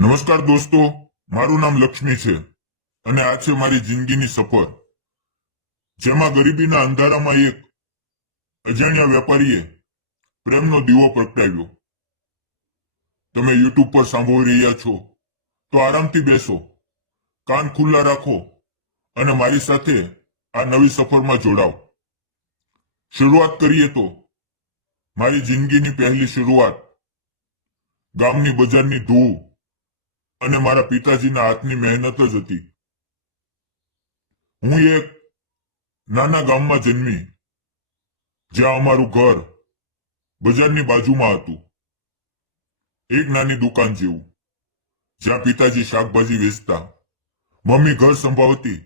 નમસ્કાર દોસ્તો, મારું નામ લક્ષ્મી છે અને આ છે મારી જિંદગીની સફર, જેમાં ગરીબીના અંધારામાં એક અજાણ્યા વેપારીએ પ્રેમનો દીવો પ્રગટાવ્યો. તમે યુટ્યુબ પર સાંભળી રહ્યા છો તો આરામથી બેસો, કાન ખુલ્લા રાખો અને મારી સાથે આ નવી સફરમાં જોડાઓ. શરૂઆત કરીએ તો મારી જિંદગીની પહેલી શરૂઆત ગામની બજારની ધૂળ અને મારા પિતાજીના હાથની મહેનત જ હતી. હું એક નાના ગામમાં જન્મી, જ્યાં અમારું ઘર બજારની બાજુમાં હતું. એક નાની દુકાન જેવું, જ્યાં પિતાજી શાકભાજી વેચતા, મમ્મી ઘર સંભાળતી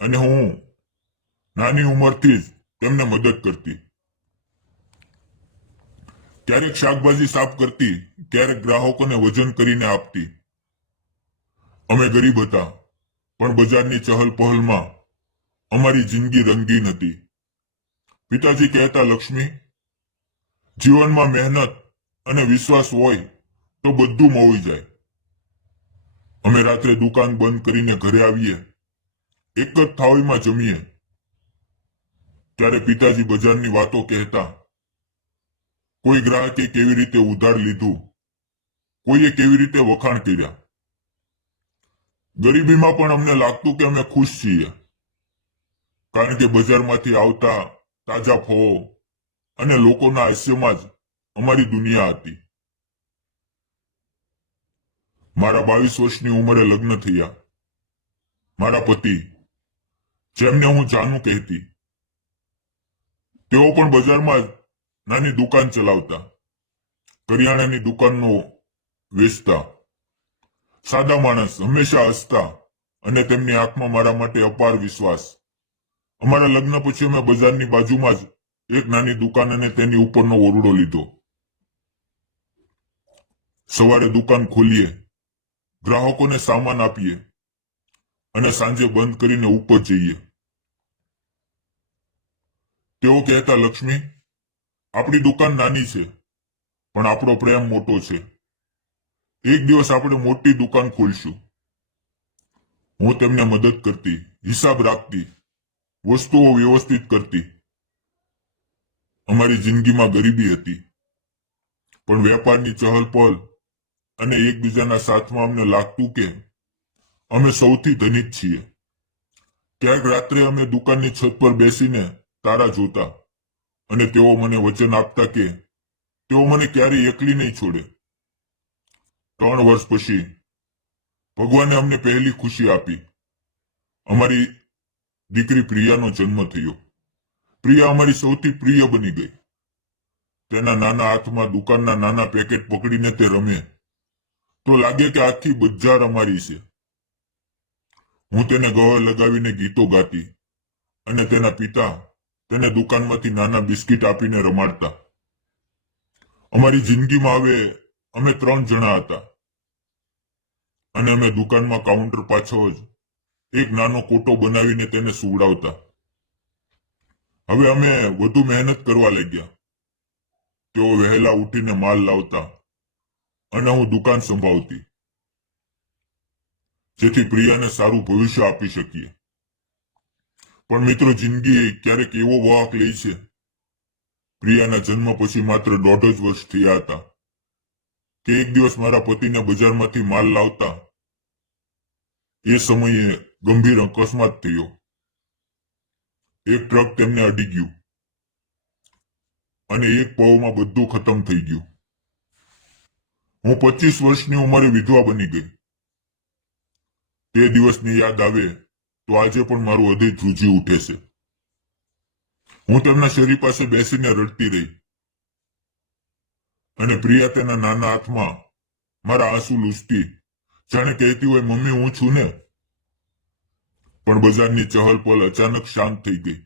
અને હું નાની ઉંમરથી જ તેમને મદદ કરતી. ક્યારેક શાકભાજી સાફ કરતી, ક્યારેક ગ્રાહકોને વજન કરીને આપતી. અમે ગરીબ હતા, પણ બજારની ચહલ પહલમાં અમારી જિંદગી રંગીન હતી. પિતાજી કહેતા, લક્ષ્મી, જીવનમાં મહેનત અને વિશ્વાસ હોય તો બધું મળી જાય. અમે રાત્રે દુકાન બંધ કરીને ઘરે આવીએ, એક જ થાળીમાં જમીએ. ત્યારે પિતાજી બજારની વાતો કહેતા. કોઈ ગ્રાહકે કેવી રીતે ઉધાર લીધું, કોઈએ કેવી રીતે વખાણ કર્યા. ગરીબીમાં પણ અમને લાગતું કે અમે ખુશ છીએ, કારણ કે બજારમાંથી આવતા તાજા ફળો અને લોકોના હાસ્યમાં જ અમારી દુનિયા હતી. મારા 22 વર્ષની ઉંમરે લગ્ન થયા. મારા પતિ, જેમને હું જાનુ કહેતી, તેઓ પણ બજારમાં જ નાની દુકાન ચલાવતા, કરિયાણાની દુકાનનો વેચતા. સાદા માણસ, હંમેશા હસતા અને તેમની આંખમાં મારા માટે અપાર વિશ્વાસ. અમારા લગ્ન પછી અમે બજારની બાજુમાં જ એક નાની દુકાન અને તેની ઉપરનો ઓરડો લીધો. સવારે દુકાન ખોલીએ, ગ્રાહકોને સામાન આપીએ અને સાંજે બંધ કરીને ઉપર જઈએ. તેઓ કહેતા, લક્ષ્મી, આપણી દુકાન નાની છે, પણ આપણો પ્રેમ મોટો છે. એક દિવસ આપણે મોટી દુકાન ખોલશું. હું તેમને મદદ કરતી, હિસાબ રાખતી, વસ્તુઓ વ્યવસ્થિત કરતી. અમારી જિંદગીમાં ગરીબી હતી, પણ વેપારની ચહલ-પહલ અને એકબીજાના સાથમાં અમને લાગતું કે અમે સૌથી ધનિક છીએ. ક્યાંક રાત્રે અમે દુકાનની છત પર બેસીને તારા જોતા અને તેઓ મને વચન આપતા કે તેઓ મને ક્યારેય એકલી નહીં છોડે. 3 વર્ષ પછી ભગવાને અમને પહેલી ખુશી આપી. અમારી દીકરી પ્રિયાનો જન્મ થયો. પ્રિયા અમારી સૌથી પ્રિય બની ગઈ. તેના નાના હાથમાં દુકાનના નાના પેકેટ પકડીને તે રમે તો લાગે કે આખી બજાર અમારી છે. હું તેને ગળે લગાવીને ગીતો ગાતી અને તેના પિતા તેને દુકાનમાંથી નાના બિસ્કિટ આપીને રમાડતા. અમારી જિંદગીમાં હવે અમે 3 જણા હતા અને અમે દુકાનમાં કાઉન્ટર પાછળ જ એક નાનો કોટો બનાવીને તેને સુવડાવતા. હવે અમે વધુ મહેનત કરવા લાગ્યા. તેઓ વહેલા ઉઠીને માલ લાવતા અને હું દુકાન સંભાળતી, જેથી પ્રિયાને સારું ભવિષ્ય આપી શકીએ. પણ મિત્રો, જિંદગી ક્યારેક એવો વાંક લે છે. પ્રિયાના જન્મ પછી માત્ર 1.5 જ વર્ષ થયા હતા કે એક દિવસ મારા પતિને બજારમાંથી માલ લાવતા એ સમયે ગંભીર અકસ્માત થયો. એક ટ્રક તેમને અડી ગયું અને એક પળમાં બધું ખતમ થઈ ગયું. હું 25 વર્ષની ઉંમરે વિધવા બની ગઈ. તે દિવસની યાદ આવે તો આજે પણ મારું હૃદય ધ્રુજી ઉઠે છે. હું તેમના શરીર પાસે બેસીને રડતી રહી અને પ્રિયા તેના નાના હાથમાં મારા આંસુ લૂછતી, જાણે કહેતી હોય, મમ્મી, હું છું ને. પણ બજારની ચહલ-પહલ અચાનક શાંત થઈ ગઈ.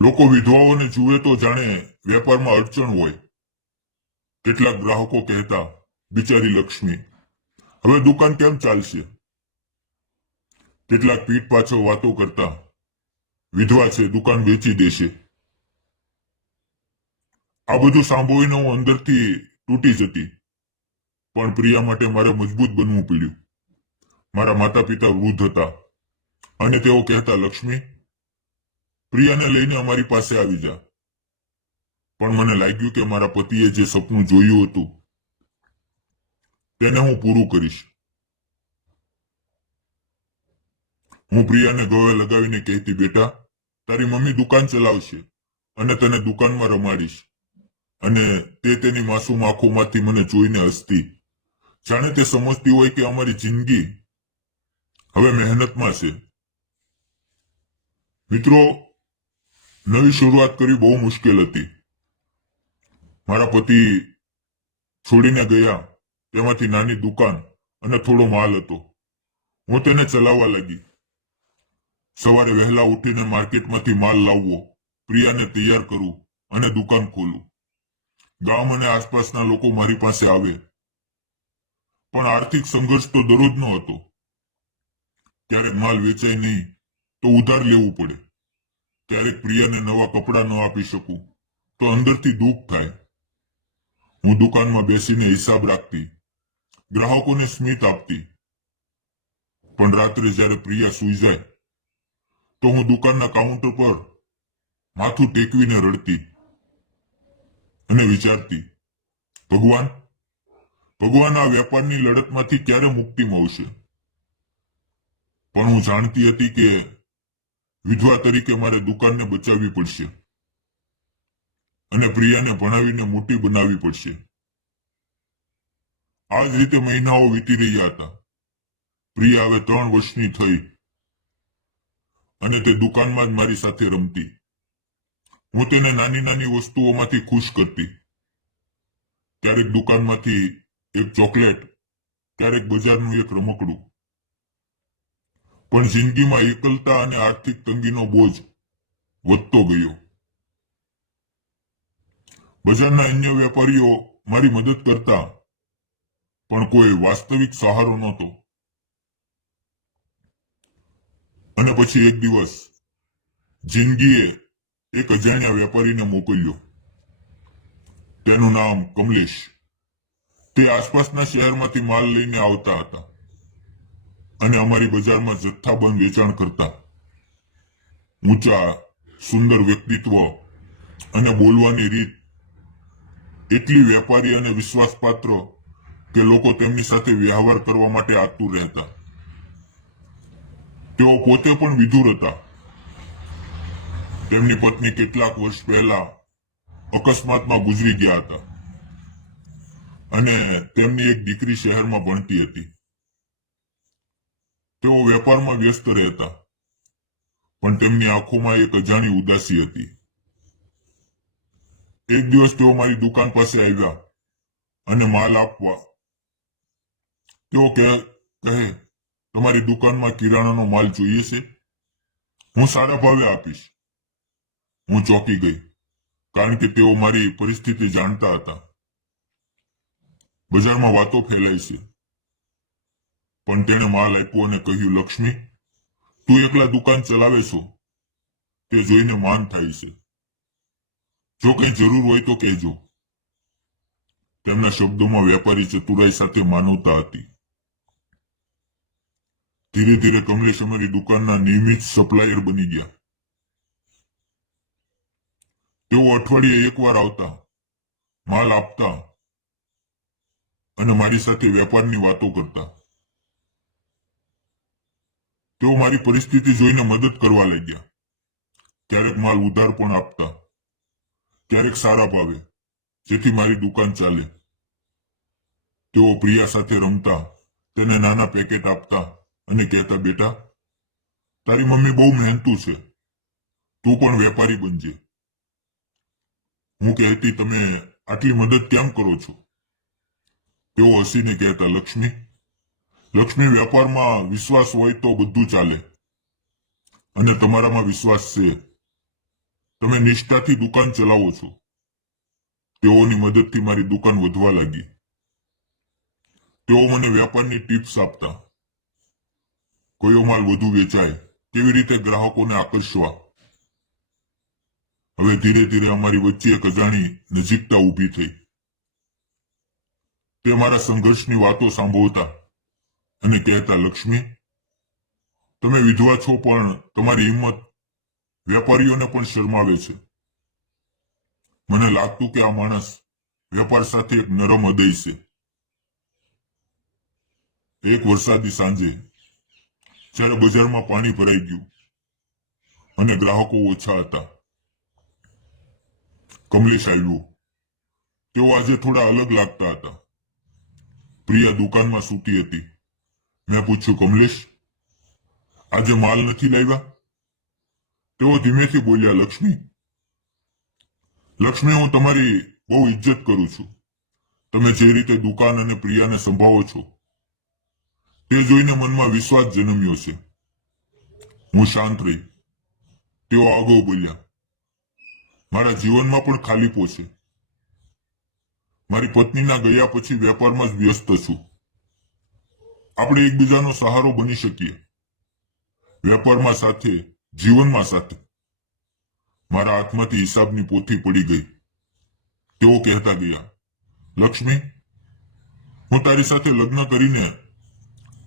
લોકો વિધવાઓને જુએ તો જાણે વેપારમાં અડચણ હોય. કેટલાક ગ્રાહકો કહેતા, બિચારી લક્ષ્મી, હવે દુકાન કેમ ચાલશે? કેટલાક પીઠ પાછળ વાતો કરતા, વિધવા છે, દુકાન વેચી દેશે. આ બધું સાંભળીને હું અંદરથી તૂટી જતી. પણ પ્રિયા માટે મારે મજબૂત બનવું પડ્યું. મારા માતા પિતા વૃદ્ધ હતા અને તેઓ કહેતા, લક્ષ્મી, પ્રિયાને લઈને અમારી પાસે આવી જા. પણ મને લાગ્યું કે મારા પતિએ જે સપનું જોયું હતું તેને હું પૂરું કરીશ. હું પ્રિયાને ગળે લગાવીને કહેતી, બેટા, તારી મમ્મી દુકાન ચલાવશે અને તને દુકાનમાં રમાડીશ. અને તે તેની માસૂમ આંખોમાંથી મને જોઈને હસતી, જાણે તે સમજતી હોય કે અમારી જિંદગી હવે મહેનતમાં છે. મિત્રો, નવી શરૂઆત કરવી બહુ મુશ્કેલ હતી. મારા પતિ છોડીને ગયા, તેમાંથી નાની દુકાન અને થોડો માલ હતો. હું તેને ચલાવવા લાગી. સવારે વહેલા ઉઠીને માર્કેટમાંથી માલ લાવવો, પ્રિયાને તૈયાર કરવું અને દુકાન ખોલવું. ગામ અને આસપાસના લોકો મારી પાસે આવે. પણ આર્થિક સંઘર્ષ તો દરરોજનો હતો. ક્યારેક માલ વેચાય નહીં તો ઉધાર લેવું પડે. ક્યારેક પ્રિયાને નવા કપડાં ન આપી શકું તો અંદરથી દુઃખ થાય. હું દુકાનમાં બેસીને હિસાબ રાખતી, ગ્રાહકોને સ્મિત આપતી. પણ રાત્રે જ્યારે પ્રિયા સૂઈ જાય તો હું દુકાનના કાઉન્ટર પર માથું ટેકવીને રડતી અને વિચારતી, ભગવાન આ વેપારની લડતમાંથી ક્યારે મુક્તિ મળશે. પણ હું જાણતી હતી કે વિધવા તરીકે મારે દુકાનને બચાવવી પડશે અને પ્રિયાને ભણાવીને મોટી બનાવવી પડશે. આ જ રીતે મહિનાઓ વીતી રહ્યા હતા. પ્રિયા હવે 3 વર્ષની થઈ અને તે દુકાનમાં જ મારી સાથે રમતી. હું તેને નાની નાની વસ્તુઓમાંથી ખુશ કરતી. ક્યારેક દુકાનમાંથી એક ચોકલેટ, ક્યારેક બજારનું એક રમકડું. પણ જિંદગીમાં એકલતા અને આર્થિક તંગીનો બોજ વધતો ગયો. બજારના અન્ય વેપારીઓ મારી મદદ કરતા, પણ કોઈ વાસ્તવિક સહારો નહોતો. અને પછી એક દિવસ જિંદગીએ એક અજાણ્યા વેપારીને મોકલ્યો. તેનું નામ કમલેશ. તે આસપાસના શહેરમાંથી માલ લઈને આવતા હતા અને અમારી બજારમાં જથ્થાબંધ વેચાણ કરતા. ઊંચા, સુંદર વ્યક્તિત્વ અને બોલવાની રીત એટલી વેપારી અને વિશ્વાસપાત્ર કે લોકો તેમની સાથે વ્યવહાર કરવા માટે આતુર રહેતા. તેઓ પોતે પણ વિધુર હતા. તેમની પત્ની કેટલાક વર્ષ પહેલા અકસ્માતમાં ગુજરી ગયા હતા અને તેમની એક દીકરી શહેરમાં ભણતી હતી. તેઓ વેપારમાં વ્યસ્ત રહેતા, પણ તેમની આંખોમાં એક અજાણી ઉદાસી હતી. એક દિવસ તેઓ મારી દુકાન પાસે આવ્યા અને માલ આપવા. તેઓ કહે, તમારી દુકાનમાં કિરાણાનો માલ જોઈએ છે? હું સારા ભાવે આપીશ. હું ચોંકી ગઈ, કારણ કે તેઓ મારી પરિસ્થિતિ જાણતા હતા. બજારમાં વાતો ફેલાય છે, પણ તેણે માલ આપ્યો અને કહ્યું, લક્ષ્મી, તું એકલા દુકાન ચલાવે છો તે જોઈને માન થાય છે. જો કંઈ જરૂર હોય તો કહેજો. તેમના શબ્દોમાં વેપારી ચતુરાઈ સાથે માનવતા હતી. ધીરે ધીરે કમલેશ અમારી દુકાનના નિયમિત સપ્લાયર બની ગયા. તેઓ અઠવાડિયે એકવાર આવતા, માલ આપતા અને મારી સાથે વેપારની વાતો કરતા. તેઓ મારી પરિસ્થિતિ જોઈને મદદ કરવા લાગ્યા. ક્યારેક માલ ઉધાર પણ આપતા, ક્યારેક સારા ભાવે, જેથી મારી દુકાન ચાલે. તેઓ પ્રિયા સાથે રમતા, તેને નાના પેકેટ આપતા અને કહેતા, બેટા, તારી મમ્મી બહુ મહેનતુ છે, તું પણ વેપારી બનજે. હું કહેતી, તમે આટલી મદદ કેમ કરો છો? તેઓ હસીને કહેતા, લક્ષ્મી, વેપારમાં વિશ્વાસ હોય તો બધું ચાલે, અને તમારામાં વિશ્વાસ છે. તમે નિષ્ઠાથી દુકાન ચલાવો છો. તેઓની મદદથી મારી દુકાન વધવા લાગી. તેઓ મને વેપારની ટિપ્સ આપતા. કયો માલ વધુ વેચાય, કેવી રીતે ગ્રાહકોને આકર્ષવા. હવે ધીરે ધીરે અમારી વચ્ચે એક અજાણી નજીકતા ઊભી થઈ. તે મારા સંઘર્ષની વાતો સાંભળતા અને કહેતા, લક્ષ્મી, તમે વિધવા છો, પણ તમારી હિંમત વેપારીઓને પણ શરમાવે છે. મને લાગતું કે આ માણસ વેપાર સાથે એક નરમ હૃદય છે. એક વરસાદી સાંજે જ્યારે બજારમાં પાણી ભરાઈ ગયું અને ગ્રાહકો ઓછા હતા, કમલેશ આવ્યો. તેઓ આજે થોડા અલગ લાગતા હતા. પ્રિયા દુકાનમાં સૂતી હતી. મેં પૂછ્યું, કમલેશ, આજે માલ નથી લાવ્યા? તેઓ ધીમેથી બોલ્યા, લક્ષ્મી, હું તમારી બહુ ઇજ્જત કરું છું. તમે જે રીતે દુકાન અને પ્રિયાને સંભાળો છો તે જોઈને મનમાં વિશ્વાસ જન્મ્યો છે. હું શાંત રહી. તેઓ આગળ બોલ્યા, મારા જીવનમાં પણ ખાલીપો છે. મારી પત્નીના ગયા પછી વેપારમાં જ વ્યસ્ત છું. આપણે એકબીજાનો સહારો બની શકીએ. વેપારમાં સાથે, જીવનમાં સાથે. મારા હાથમાંથી હિસાબની પોથી પડી ગઈ. તેઓ કહેતા ગયા, લક્ષ્મી, હું તારી સાથે લગ્ન કરીને,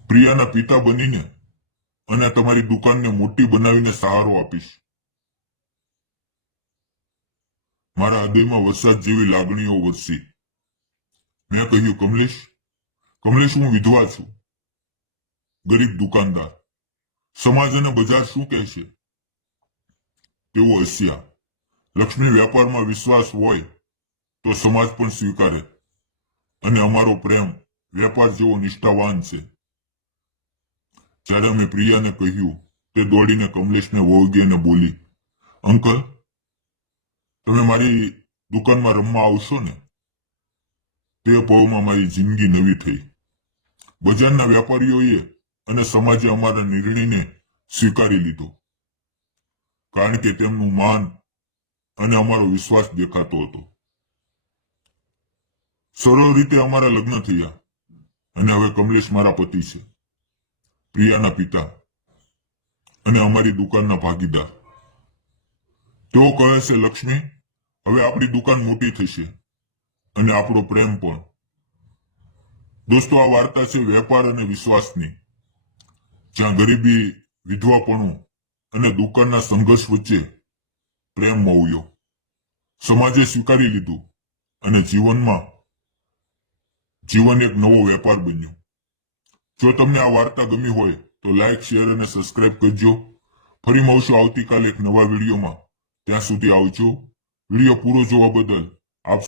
પ્રિયાના પિતા બનીને અને તમારી દુકાનને મોટી બનાવીને સહારો આપીશ. મારા હૃદયમાં વરસાદ જેવી લાગણીઓ વરસી. મેં કહ્યું, કમલેશ, હું વિધવા છું, ગરીબ દુકાનદાર. સમાજ અને બજાર શું કહેશે? તેઓ હસ્યા. લક્ષ્મી, વેપારમાં વિશ્વાસ હોય તો સમાજ પણ સ્વીકારે, અને અમારો પ્રેમ વેપાર જેવો નિષ્ઠાવાન છે. જ્યારે મેં પ્રિયાને કહ્યું, તે દોડીને કમલેશને વળગી અને બોલી, અંકલ, તમે મારી દુકાનમાં રમવા આવશો ને? તે પળમાં મારી જિંદગી નવી થઈ. બજારના વેપારીઓએ અને સમાજે અમારા નિર્ણયને સ્વીકારી લીધો, કારણ કે તેમનું માન અને અમારો વિશ્વાસ દેખાતો હતો. સરળ રીતે અમારા લગ્ન થયા અને હવે કમલેશ મારા પતિ છે, પ્રિયાના પિતા અને અમારી દુકાનના ભાગીદાર. તેઓ કહે છે, લક્ષ્મી, હવે આપણી દુકાન મોટી થશે અને આપણો પ્રેમ પણ. દોસ્તો, આ વાર્તા છે વેપાર અને વિશ્વાસની, જ્યાં ગરીબી, વિધવાપણું અને દુકાનના સંઘર્ષ વચ્ચે પ્રેમ મળ્યો. સમાજે સ્વીકારી લીધું અને જીવન એક નવો વેપાર બન્યો. જો તમને આ વાર્તા ગમી હોય તો લાઈક, શેર અને સબસ્ક્રાઇબ કરજો. ફરી મળશું આવતીકાલે એક નવા વિડીયોમાં. ત્યાં સુધી આવજો. વિડીયો પૂરો જોવા બદલ આપ